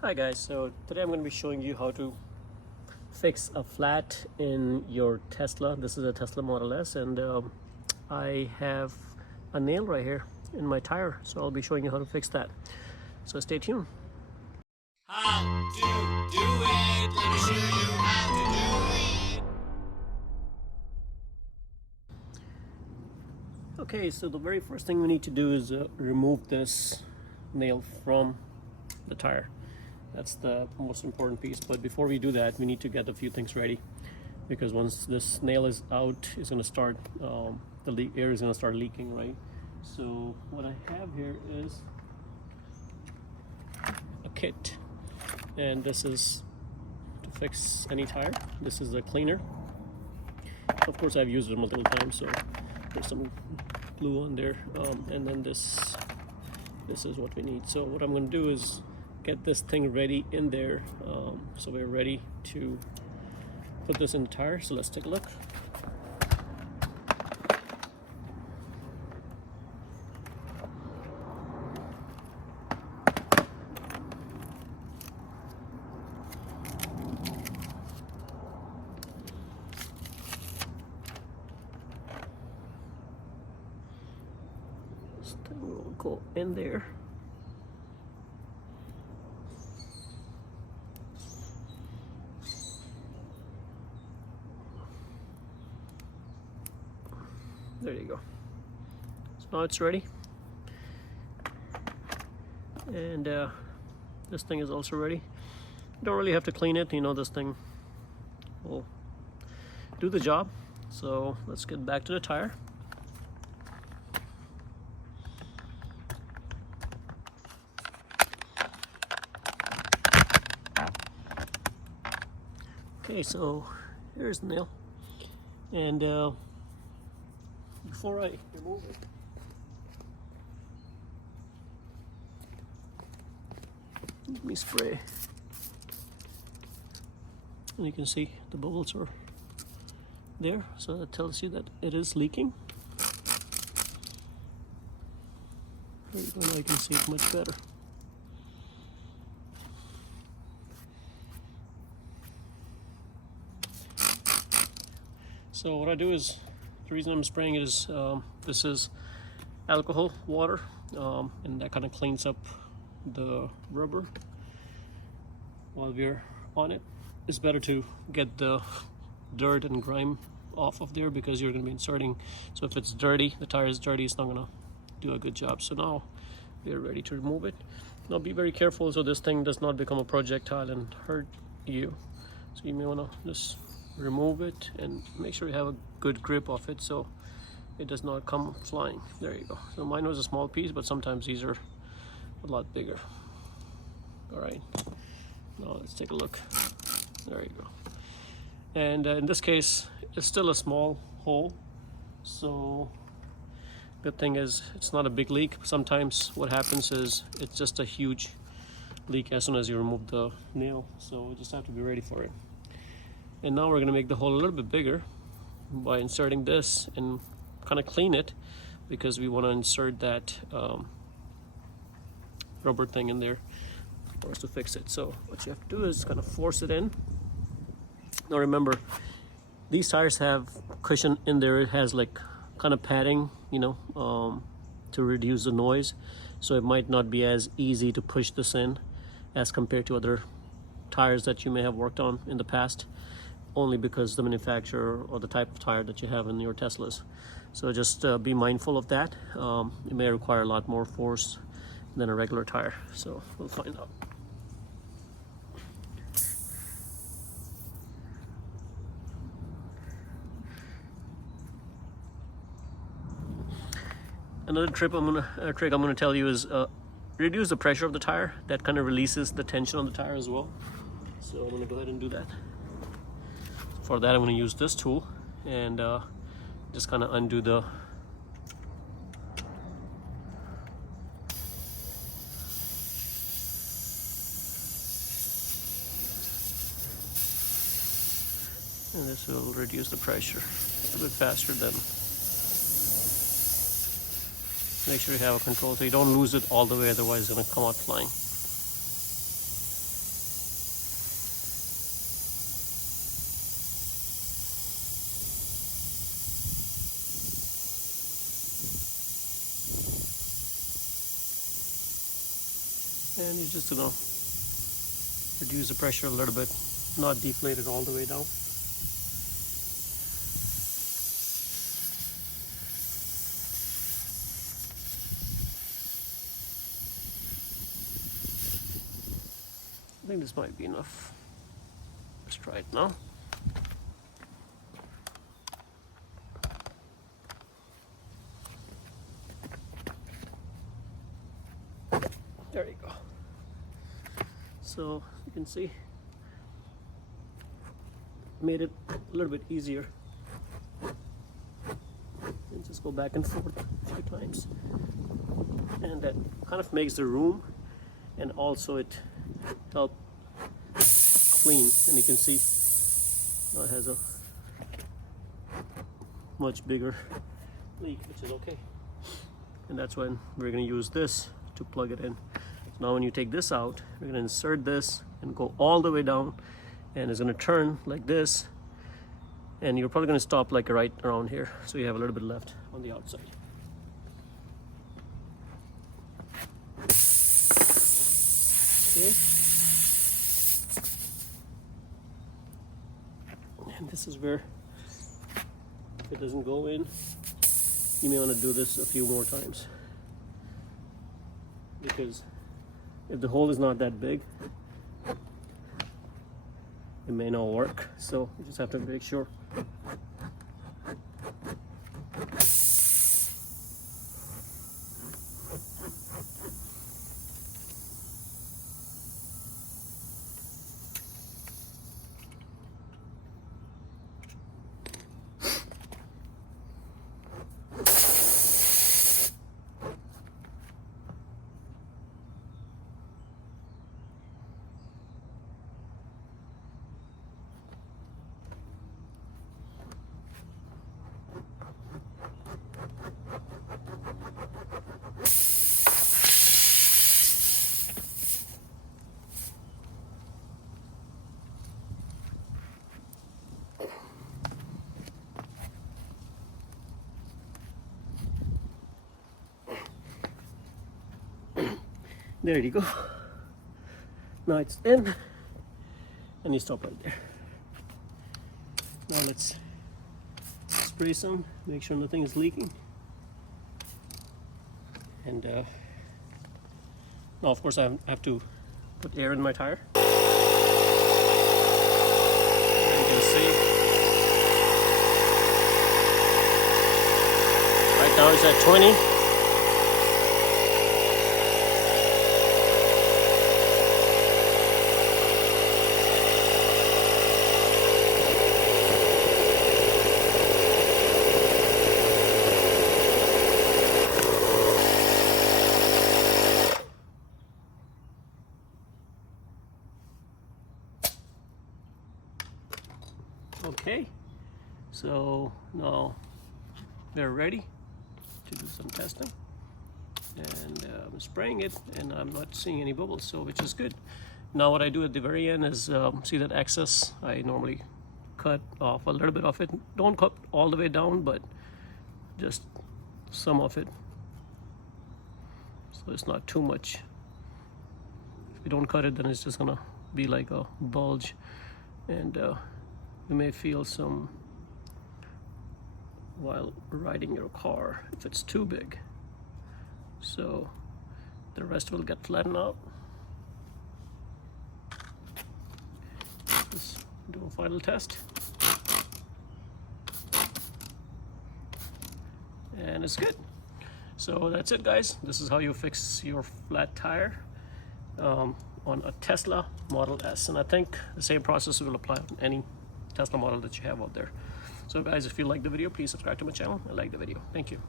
Hi guys, so today I'm going to be showing you how to fix a flat in your Tesla. This is a Tesla Model S, and I have a nail right here in my tire, so I'll be showing you how to fix that. So stay tuned. How to do it. Let me show you how to do it. Okay, so the very first thing we need to do is remove this nail from the tire. That's the most important piece. But before we do that, we need to get a few things ready, because once this nail is out, it's going to start the air is going to start leaking, right? So what I have here is a kit, and this is to fix any tire. This is a cleaner. Of course, I've used it multiple times, so there's some glue on there, and then this is what we need. So what I'm going to do is get this thing ready in there, so we're ready to put this in the tire. So let's take a look. This thing will go in there. There you go. So now it's ready, and this thing is also ready. You don't really have to clean it, this thing will do the job. So let's get back to the tire. Okay, so here's the nail, and before I remove it, let me spray, and you can see the bubbles are there, so that tells you that it is leaking. There you go, now you can see it much better. So what I do is, the reason I'm spraying it is, this is alcohol water, and that kind of cleans up the rubber while we're on it. It's better to get the dirt and grime off of there, because you're going to be inserting. So if it's dirty, the tire is dirty, it's not going to do a good job. So now we're ready to remove it. Now be very careful so this thing does not become a projectile and hurt you. So you may want to just remove it and make sure you have a good grip of it so it does not come flying. There you go. So mine was a small piece, but sometimes these are a lot bigger. All right, now let's take a look. There you go. And in this case, it's still a small hole, so good thing is it's not a big leak. Sometimes what happens is it's just a huge leak as soon as you remove the nail, so we just have to be ready for it. And now we're going to make the hole a little bit bigger by inserting this and kind of clean it, because we want to insert that rubber thing in there for us to fix it. So what you have to do is kind of force it in. Now remember, these tires have cushion in there. It has like kind of padding, to reduce the noise. So it might not be as easy to push this in as compared to other tires that you may have worked on in the past, only because the manufacturer or the type of tire that you have in your Teslas. So just be mindful of that. It may require a lot more force than a regular tire, so we'll find out. Another trick I'm gonna tell you is reduce the pressure of the tire. That kind of releases the tension on the tire as well. So I'm gonna go ahead and do that. For that, I'm going to use this tool and just kind of undo the and this will reduce the pressure a bit faster than. Make sure you have a control so you don't lose it all the way, otherwise it's going to come out flying. and you're just gonna reduce the pressure a little bit, not deflate it all the way down. I think this might be enough. Let's try it now. There you go. So you can see, made it a little bit easier. And just go back and forth a few times, and that kind of makes the room, and also it helps clean. And you can see now it has a much bigger leak, which is okay. And that's when we're going to use this to plug it in. So now when you take this out, we're going to insert this and go all the way down, and it's going to turn like this, and you're probably going to stop like right around here, so you have a little bit left on the outside. Okay. And this is where, if it doesn't go in, you may want to do this a few more times, because if the hole is not that big, it may not work. So you just have to make sure. There you go. Now it's in, and you stop right there. Now let's spray some, make sure nothing is leaking. And now of course I have to put air in my tire. And you can see right now it's at 20. Okay, so now they're ready to do some testing, and I'm spraying it, and I'm not seeing any bubbles, so which is good. Now what I do at the very end is see that excess, I normally cut off a little bit of it. Don't cut all the way down, but just some of it, so it's not too much. If you don't cut it, then it's just gonna be like a bulge, and you may feel some while riding your car if it's too big. So the rest will get flattened out. Let's do a final test. And it's good. So that's it, guys. This is how you fix your flat tire on a Tesla Model S. And I think the same process will apply on any Tesla model that you have out there. So guys, if you like the video, please subscribe to my channel and like the video. Thank you.